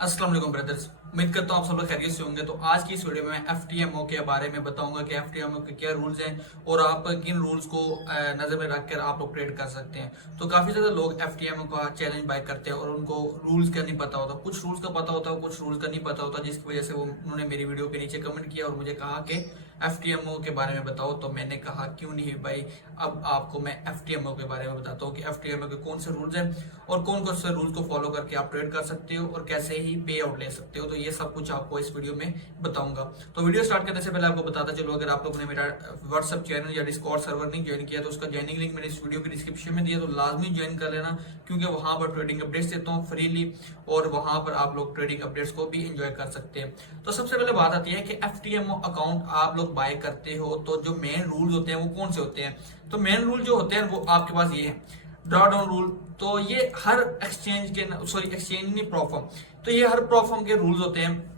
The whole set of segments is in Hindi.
अस्सलाम वालेकुम ब्रदर्स। उम्मीद करता हूँ आप सब लोग खैरियत से होंगे। तो आज की इस वीडियो में मैं एफटीएमओ के बारे में बताऊंगा कि एफटीएमओ के क्या रूल्स हैं और आप किन रूल्स को नजर में रखकर आप लोग ट्रेड कर सकते हैं। तो काफी ज्यादा लोग एफटीएमओ का चैलेंज बाय करते हैं और उनको रूल्स का नहीं पता होता, कुछ रूल्स का पता होता है, कुछ रूल्स का नहीं पता होता, जिसकी वजह से वो उन्होंने मेरी वीडियो के नीचे कमेंट किया और मुझे कहा कि एफटीएमओ के बारे में बताओ। तो मैंने कहा क्यों नहीं भाई, अब आपको मैं एफटीएमओ के बारे में बताता हूँ कि एफटीएमओ के कौन से रूल्स हैं और कौन कौन से रूल्स को फॉलो करके आप ट्रेड कर सकते हो और कैसे ही पे आउट ले सकते हो। तो ये सब कुछ आपको इस वीडियो में बताऊंगा। तो वीडियो स्टार्ट करने से पहले आपको बताता चलो, अगर आप लोगों ने मेरा व्हाट्सएप चैनल या डिस्कॉर्ड सर्वर नहीं ज्वाइन किया तो उसका ज्वाइनिंग लिंक मैंने इस वीडियो के डिस्क्रिप्शन में दिया, तो लाजमी ज्वाइन कर लेना, क्योंकि वहां पर ट्रेडिंग अपडेट्स देता हूँ फ्रीली और वहां पर आप लोग ट्रेडिंग अपडेट्स को भी एंजॉय कर सकते हैं। तो सबसे पहले बात आती है कि एफटीएमओ अकाउंट आप लोग बाय करते हो तो जो मेन रूल होते हैं वो कौन से होते हैं। तो मेन रूल जो होते हैं वो आपके पास ये है, ड्रॉ डाउन रूल। तो ये हर एक्सचेंज के, सॉरी एक्सचेंज नहीं, प्रोफर्म, तो ये हर प्रोफर्म के रूल्स होते हैं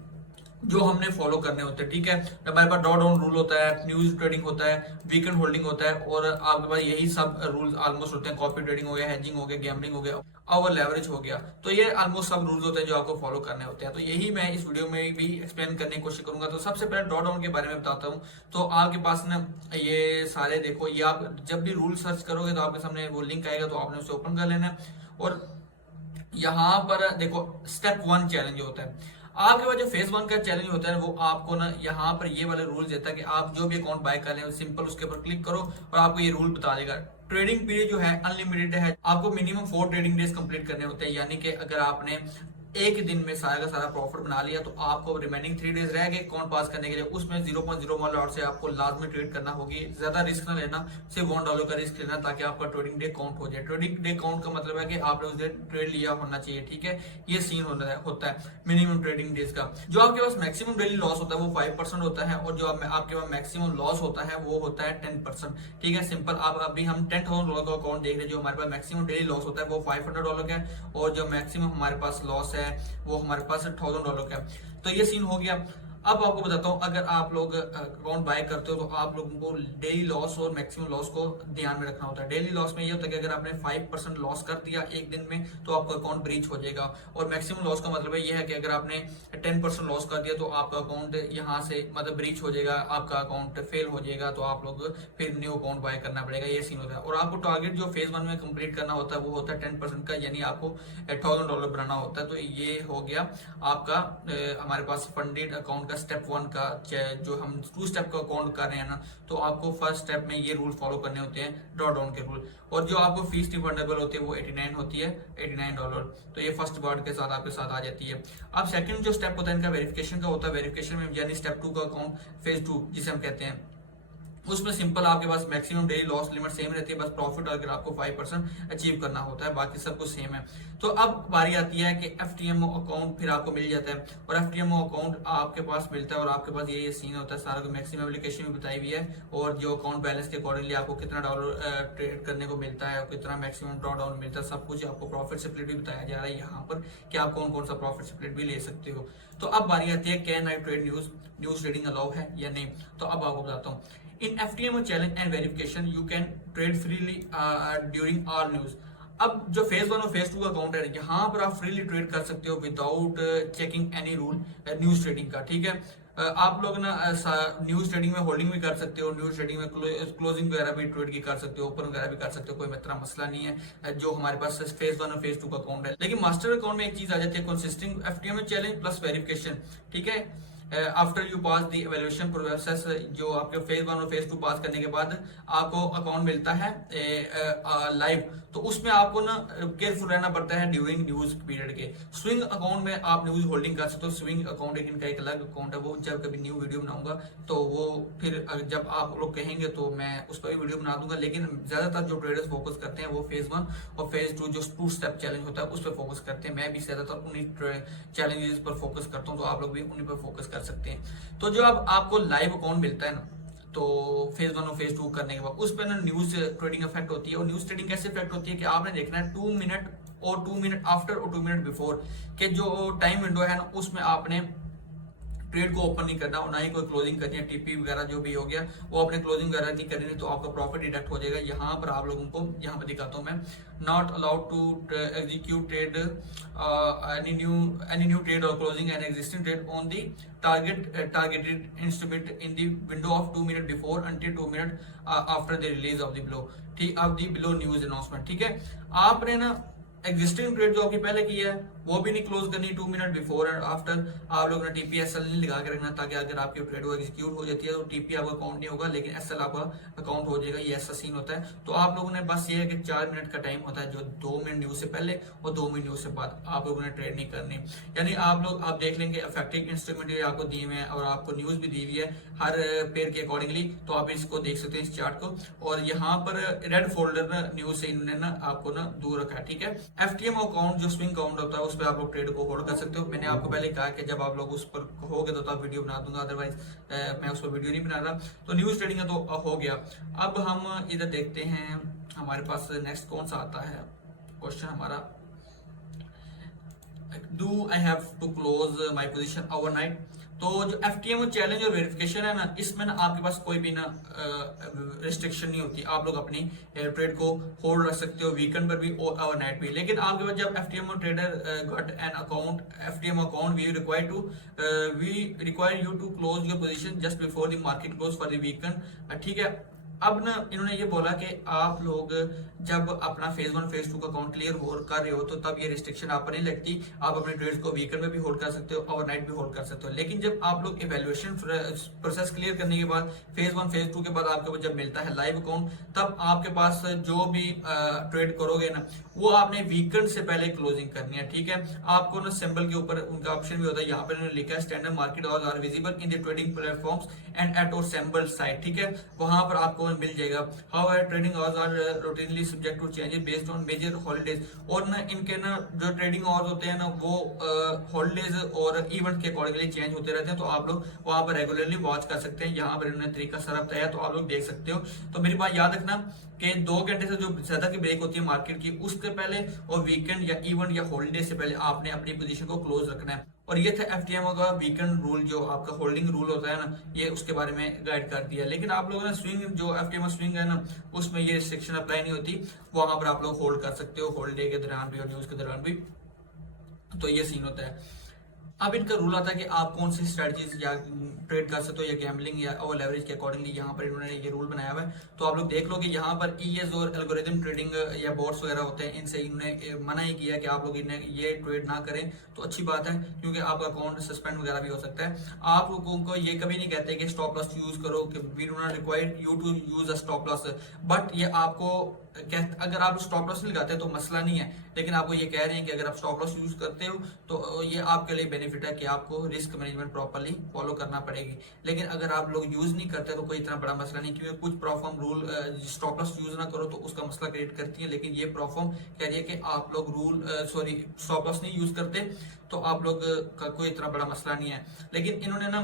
जो हमने फॉलो करने होते हैं। ठीक है, हमारे पास ड्रॉ डाउन रूल होता है, न्यूज ट्रेडिंग होता है, वीकेंड होल्डिंग होता है और आपके पास यही सब रूल्स ऑलमोस्ट होते हैं। कॉपी ट्रेडिंग हो गया, हेजिंग हो गया, गैम्बलिंग हो गया, ओवर लेवरेज हो गया। तो ये ऑलमोस्ट सब रूल्स होते हैं जो आपको फॉलो करने होते हैं। तो यही मैं इस वीडियो में भी एक्सप्लेन करने की कोशिश करूंगा। तो सबसे पहले ड्रॉ डाउन के बारे में बताता हूँ। तो आपके पास ना ये सारे देखो, ये आप जब भी रूल सर्च करोगे तो आपके सामने वो लिंक आएगा, तो आपने उसे ओपन कर लेना है। और यहाँ पर देखो स्टेप 1 चैलेंज होता है। आपके पास जो फेज 1 का चैलेंज होता है वो आपको ना यहाँ पर ये वाले रूल देता है कि आप जो भी अकाउंट बाय कर लें सिंपल उसके ऊपर क्लिक करो और आपको ये रूल बता देगा। ट्रेडिंग पीरियड जो है अनलिमिटेड है, आपको मिनिमम 4 ट्रेडिंग डेज कंप्लीट करने होते हैं। यानी कि अगर आपने एक दिन में सारा का सारा प्रॉफिट बना लिया तो आपको रिमेनिंग 3 डेज रह गए अकाउंट पास करने के लिए, उसमें 0.01 लॉट से आपको लाजमी ट्रेड करना होगी। ज्यादा रिस्क ना लेना, सिर्फ $1 का रिस्क लेना ताकि आपका ट्रेडिंग डे काउंट हो जाए। ट्रेडिंग डे काउंट का मतलब है कि आपने उस दिन ट्रेड लिया होना चाहिए। ठीक है, ये सीन होता है मिनिमम ट्रेडिंग डेज का। जो आपके पास मैक्सिमम डेली लॉस होता है वो 5% होता है और जो आपके पास मैक्सिमम लॉस होता है वो होता है 10%। ठीक है, सिंपल। आप अभी हम $10,000 का अकाउंट देख रहे हैं, जो हमारे पास मैक्सिमम डेली लॉस होता है वो $500 का है और जो मैक्सिमम हमारे पास लॉस है वो हमारे पास $1,000 का। तो ये सीन हो गया। अब आपको बताता हूँ, अगर आप लोग अकाउंट बाय करते हो तो आप लोगों को डेली लॉस और मैक्सिमम लॉस को ध्यान में रखना होता है। डेली लॉस में ये होता है कि अगर आपने 5% लॉस कर दिया एक दिन में तो आपका अकाउंट ब्रीच हो जाएगा। और मैक्सिमम लॉस का मतलब ये है कि अगर आपने 10% लॉस कर दिया तो आपका अकाउंट यहाँ से मतलब ब्रीच हो जाएगा, आपका अकाउंट फेल हो जाएगा, तो आप लोग फिर न्यू अकाउंट बाय करना पड़ेगा। ये सीन होता है। और आपको टारगेट जो फेज 1 में कंप्लीट करना होता है वो होता है 10% का, यानी आपको $1,000 बनाना होता है। तो ये हो गया आपका हमारे पास फंडेड अकाउंट का स्टेप 1 का। जो हम 2 स्टेप का अकाउंट कर रहे हैं ना, तो आपको फर्स्ट स्टेप में ये रूल फॉलो करने होते हैं, ड्रॉ डाउन के रूल। और जो आपको फीस रिफंडेबल होती है वो 89 होती है, $89। तो ये फर्स्ट वर्ड के साथ आपके साथ आ जाती है। अब सेकंड जो स्टेप होता है इनका वेरिफिकेशन का होता है। वेरिफिकेशन में यानी स्टेप 2 का अकाउंट, फेज 2 जिसे हम कहते हैं, उसमें सिंपल आपके पास maximum daily loss limit same रहती है, बस प्रॉफिट अगर आपको 5% अचीव करना होता है, बाकी सब कुछ सेम है। तो अब बारी आती है कि एफटीएमओ अकाउंट फिर आपको मिल जाता है और एफटीएमओ अकाउंट आपके पास मिलता है और आपके पास ये सीन होता है सारा। मैक्सिमम एप्लीकेशन में बताई हुई है और जो अकाउंट बैलेंस के अकॉर्डिंगली आपको कितना डॉलर ट्रेड करने को मिलता है और कितना मैक्सिमम ड्रॉ डाउन मिलता है, सब कुछ आपको प्रॉफिट स्प्लिट भी बताया जा रहा है यहाँ पर कि आप कौन कौन सा प्रॉफिट स्प्लिट भी ले सकते हो। तो अब बारी आती है can I trade news trading allow है या नहीं। तो अब आपको बताता हूँ, in FTMO challenge and verification you can trade freely during all news। अब जो फेज 1 और फेज 2 का अकाउंट है यहाँ पर आप फ्रीली ट्रेड कर सकते हो without checking any rule news trading का। ठीक है, आप लोग ना न्यूज ट्रेडिंग में होल्डिंग भी कर सकते हो, न्यूज ट्रेडिंग में क्लोजिंग वगैरह भी ट्रेड की कर सकते हो, ओपन वगैरह भी कर सकते हो, कोई इतना मसला नहीं है। जो हमारे पास फेज 1 और फेज 2 का अकाउंट है। लेकिन मास्टर अकाउंट में एक चीज आ जाती है, कंसिस्टिंग एफटीएमओ चैलेंज प्लस वेरिफिकेशन। ठीक है, after you pass the evaluation process, जो आपके फेज 1 और फेज 2 पास करने के बाद आपको अकाउंट मिलता है लाइव। तो उसमें आपको ना केयरफुल रहना पड़ता है ड्यूरिंग न्यूज पीरियड के। स्विंग अकाउंट में आप न्यूज होल्डिंग कर सकते हो। स्विंग अकाउंट इनका एक अलग अकाउंट है, वो जब कभी न्यू वीडियो बनाऊंगा तो वो फिर जब आप लोग कहेंगे तो मैं उस पर भी वीडियो बना दूंगा। लेकिन ज्यादातर जो ट्रेडर्स फोकस करते हैं वो फेज 1 और फेज 2 जो 2 स्टेप चैलेंज होता है उस पर फोकस करते हैं। मैं भी ज्यादातर उन्हीं चैलेंजेस पर फोकस करता हूँ, तो आप लोग भी उन्हीं पर फोकस कर सकते हैं। तो जो अब आपको लाइव अकाउंट मिलता है ना, तो फेज 1 और फेज 2 करने के बाद उस पर ना न्यूज ट्रेडिंग इफेक्ट होती है। और न्यूज ट्रेडिंग कैसे इफेक्ट होती है कि आपने देखना है 2 मिनट और 2 मिनट आफ्टर और 2 मिनट बिफोर के जो टाइम विंडो है ना, उसमें आपने ट्रेड को ओपन नहीं करना और ना ही कोई क्लोजिंग करनी है। टीपी वगैरह जो भी हो गया वो अपने क्लोजिंग वगैरह नहीं करनी, तो आपका प्रॉफिट डिडक्ट हो जाएगा। यहाँ पर आप लोगों को यहाँ पर दिखाता हूँ मैं, not allowed to execute trade any new trade or closing an existing trade on the targeted instrument in the window of 2 minutes before until 2 minutes after the release of the below, ठीक, of the below news announcement। ठीक है, आपने ना एग्जिस्टिंग ट्रेड जो आपकी पहले की है वो भी नहीं क्लोज करनी 2 मिनट बिफोर एंड आफ्टर। आप लोगों ने टीपीएसएल नहीं लगा के रखना, ताकि अगर आपकी ट्रेड वो एग्जीक्यूट हो जाती है तो टीपी आपका अकाउंट नहीं होगा लेकिन एसएल आपका अकाउंट हो जाएगा। ये ऐसा सीन होता है। तो आप लोगों ने बस ये है कि 4 मिनट का टाइम होता है, जो 2 मिनट न्यूज से पहले और 2 मिनट न्यूज से बाद आप लोगों ने ट्रेड नहीं करनी। यानी आप देख लेंगे इफेक्टिव इंस्ट्रूमेंट आपको दिए हुए हैं और आपको न्यूज भी दी हुई है हर पेयर के अकॉर्डिंगली, तो आप इसको देख सकते हैं इस चार्ट को। और यहाँ पर रेड फोल्डर ना न्यूज से इन्होंने ना आपको ना दूर रखा है। ठीक है, एफटीएम अकाउंट जो स्विंग काउंट होता है उस पर आप लोग ट्रेड को होल्ड कर सकते हो। मैंने आपको पहले कहा कि जब आप लोग उस पर हो गए तो आप वीडियो बना दूंगा, अदरवाइज मैं उस पर वीडियो नहीं बना रहा। तो न्यूज ट्रेडिंग का तो हो गया। अब हम इधर देखते हैं हमारे पास नेक्स्ट कौन सा आता है क्वेश्चन हमारा, do I have to close my position overnight. तो जो एफटीएम चैलेंज और वेरिफिकेशन है ना, इसमें ना आपके पास कोई भी ना रिस्ट्रिक्शन नहीं होती। आप लोग अपनी ट्रेड को होल्ड रख सकते हो वीकेंड पर भी और ओवरनाइट भी। लेकिन आपके पास जब FTM trader got an account FTM account we require you to close your position just before the market close for the weekend. ठीक है, अब ना इन्होंने ये बोला कि आप लोग जब अपना फेज 1 फेज 2 का अकाउंट क्लियर कर रहे हो तो तब ये रिस्ट्रिक्शन आप पर नहीं लगती। आप अपने ट्रेड्स को वीकेंड में भी होल्ड कर सकते हो, ओवरनाइट भी होल्ड कर सकते हो। लेकिन जब आप लोग इवैल्यूएशन प्रोसेस क्लियर करने के बाद फेज 1 फेज 2 के बाद आपको जब मिलता है लाइव अकाउंट, तब आपके पास जो भी ट्रेड करोगे ना वो आपने वीकेंड से पहले क्लोजिंग करनी है। ठीक है, आपको ना सिंबल के ऊपर उनका ऑप्शन भी होता है, यहाँ पर इन्होंने लिखा है standard market all are visible in the trading platforms and at our symbol site. ठीक है, वहां पर आपको मिल जाएगा। How trading hours are routinely subject to changes based on major holidays. और ना इनके ना जो ट्रेडिंग आवर्स होते हैं ना वो हॉलिडेज और इवेंट के अकॉर्डिंगली चेंज होते रहते हैं। तो आप लोग वहां पर रेगुलरली वॉच कर सकते हैं। यहाँ पर इन्होंने तरीका सारा बताया, तो आप लोग देख सकते हो। तो मेरी बात याद रखना कि 2 घंटे से जो ज्यादा की ब्रेक होती है मार्केट की उसके पहले और वीकेंड या इवेंट या हॉलिडे से पहले आपने अपनी पोजीशन को क्लोज रखना है। और ये था एफटीएम का वीकेंड रूल, जो आपका होल्डिंग रूल होता है ना, ये उसके बारे में गाइड कर दिया। लेकिन आप लोगों ने स्विंग जो एफटीएम स्विंग है ना उसमें ये रिस्ट्रिक्शन अप्लाई नहीं होती, वहां पर आप लोग होल्ड कर सकते हो हॉलिडे के दौरान भी और न्यूज के दौरान भी। तो ये सीन होता है। अब इनका रूल आता है कि आप कौन सी स्ट्रेटजीज या ट्रेड कर सकते हो या गैम्बलिंग या ओवर लेवरेज के अकॉर्डिंगली यहाँ पर इन्होंने ये रूल बनाया हुआ है। तो आप लोग देख लो कि यहाँ पर ईएस और एल्गोरिथम ट्रेडिंग या बोर्ड्स वगैरह होते हैं, इनसे इन्होंने मना ही किया कि आप लोग इन्हें ये ट्रेड ना करें। तो अच्छी बात है, क्योंकि आपका अकाउंट सस्पेंड वगैरह भी हो सकता है। आप लोगों को ये कभी नहीं कहते कि स्टॉप लॉस यूज करो, कि we do not require you to use a stop loss, but ये आपको अगर आप स्टॉप लॉस नहीं लगाते तो मसला नहीं है। लेकिन आपको ये कह रहे हैं कि अगर आप स्टॉप लॉस यूज करते हो तो ये आपके लिए बेनिफिट है कि आपको रिस्क मैनेजमेंट प्रॉपर्ली फॉलो करना पड़ेगी। लेकिन अगर आप लोग यूज नहीं करते तो कोई इतना बड़ा मसला नहीं, क्योंकि कुछ proforma rule stop loss use ना करो तो उसका मसला क्रिएट करती है। लेकिन ये प्रोफॉर्म कह रही है कि आप लोग स्टॉप लॉस नहीं यूज करते तो आप लोग का कोई इतना बड़ा मसला नहीं है। लेकिन इन्होंने ना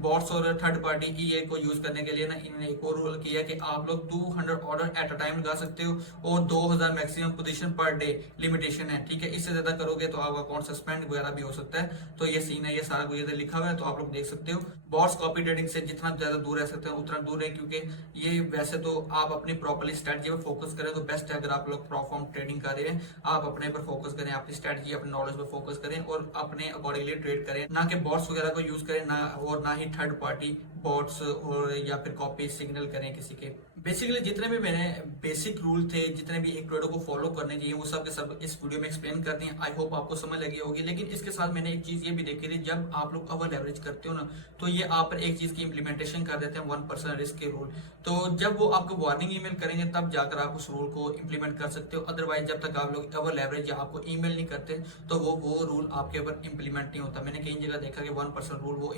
बॉट्स और थर्ड पार्टी ईए को यूज करने के लिए ना इन्होंने एक और रूल किया कि आप लोग 200 ऑर्डर एट अ टाइम लगा सकते हो और 2000 maximum position per day limitation है। ठीक है, इससे ज्यादा करोगे तो आपका अकाउंट सस्पेंड वगैरह भी हो सकता है। तो ये सीन है, ये सारा कुछ इधर लिखा हुआ है, तो आप लोग देख सकते हो। बॉट्स कॉपी ट्रेडिंग से जितना ज्यादा दूर रह सकते हैं उतना दूर है, क्योंकि ये वैसे तो आप अपनी प्रॉपर्ली स्ट्रेटजी पर फोकस करें तो बेस्ट है। अगर आप लोग प्रोफॉर्म ट्रेडिंग कर रहे हैं, आप अपने पर फोकस करें, अपनी स्ट्रेटजी अपने नॉलेज पर फोकस करें और अपने अकॉर्डिंगली ट्रेड करें, ना कि बॉट्स वगैरह को यूज करें ना, और ना ही थर्ड पार्टी बॉट्स और या फिर कॉपी सिग्नल करें किसी के। बेसिकली जितने भी मैंने बेसिक रूल थे, जितने भी एक ट्रेडर को फॉलो करने चाहिए, वो सब के सब इस वीडियो में एक्सप्लेन कर दिए। आई होप आपको समझ लगी होगी। लेकिन इसके साथ मैंने एक चीज ये भी देखी थी, जब आप लोग ओवर लेवरेज करते हो ना तो ये आप पर एक चीज की इंप्लीमेंटेशन कर देते हैं 1% रिस्क के रूल। तो जब वो आपको वार्निंग ईमेल करेंगे तब जाकर आप उस रूल को इंप्लीमेंट कर सकते हो। अदरवाइज जब तक आप लोग ओवर लेवरेज या आपको ईमेल नहीं करते तो वो रूल आपके ऊपर इंप्लीमेंट नहीं होता। मैंने कई जगह देखा कि 1% रूल वो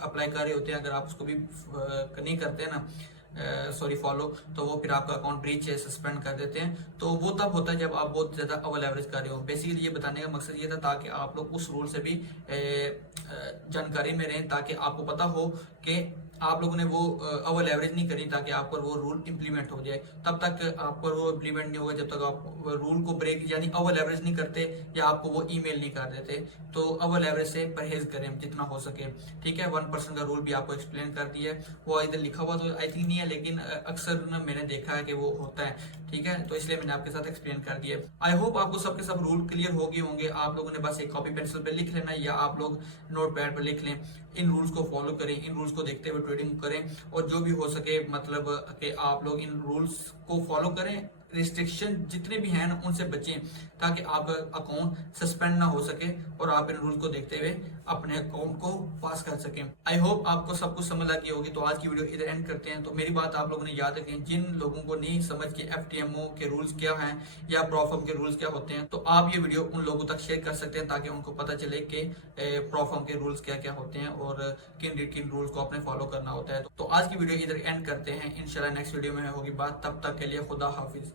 अप्लाई कर रहे होते हैं, अगर आप उसको भी नहीं करते हैं ना फॉलो, तो वो फिर आपका अकाउंट ब्रीच है, सस्पेंड कर देते हैं। तो वो तब होता है जब आप बहुत ज्यादा ओवर लेवरेज कर रहे हो। बेसिकली ये बताने का मकसद ये था ताकि आप लोग उस रूल से भी जानकारी में रहें, ताकि आपको पता हो कि आप लोगों ने वो अवल एवरेज नहीं करी ताकि आप पर वो रूल इंप्लीमेंट हो जाए। तब तक आप पर वो इंप्लीमेंट नहीं होगा जब तक आप रूल को ब्रेक यानी अवल एवरेज नहीं करते या आपको वो ईमेल नहीं कर देते। तो अवल एवरेज से परहेज करें जितना हो सके, ठीक है। 1% का रूल भी आपको एक्सप्लेन कर दिया है, वो इधर लिखा हुआ तो आई थिंक नहीं है, लेकिन अक्सर मैंने देखा है कि वो होता है, ठीक है। तो इसलिए मैंने आपके साथ एक्सप्लेन कर दिया। आई होप आपको सबके सब रूल क्लियर हो गए होंगे। आप लोगों ने बस एक कॉपी पेंसिल पे लिख लेना या आप लोग नोट पैड पर लिख लें। इन रूल्स को फॉलो करें, इन रूल्स को देखते हुए ट्रेडिंग करें, और जो भी हो सके मतलब कि आप लोग इन रूल्स को फॉलो करें। रिस्ट्रिक्शन जितने भी हैं ना उनसे बचें ताकि आपका अकाउंट सस्पेंड ना हो सके और आप इन रूल को देखते हुए अपने अकाउंट को पास कर सकें। आई होप आपको सब कुछ समझ आ गई होगी। तो आज की वीडियो इधर एंड करते हैं। तो मेरी बात आप लोगों ने याद रखें, जिन लोगों को नहीं समझ के एफटीएमओ के रूल्स क्या हैं या प्रॉफर्म के रूल्स क्या होते हैं, तो आप ये वीडियो उन लोगों तक शेयर कर सकते हैं ताकि उनको पता चले कि प्रॉफर्म के रूल्स क्या क्या होते हैं और किन किन रूल्स को आपने फॉलो करना होता है। तो आज की वीडियो इधर एंड करते हैं। इंशाल्लाह नेक्स्ट वीडियो में होगी बात, तब तक के लिए खुदा हाफिज।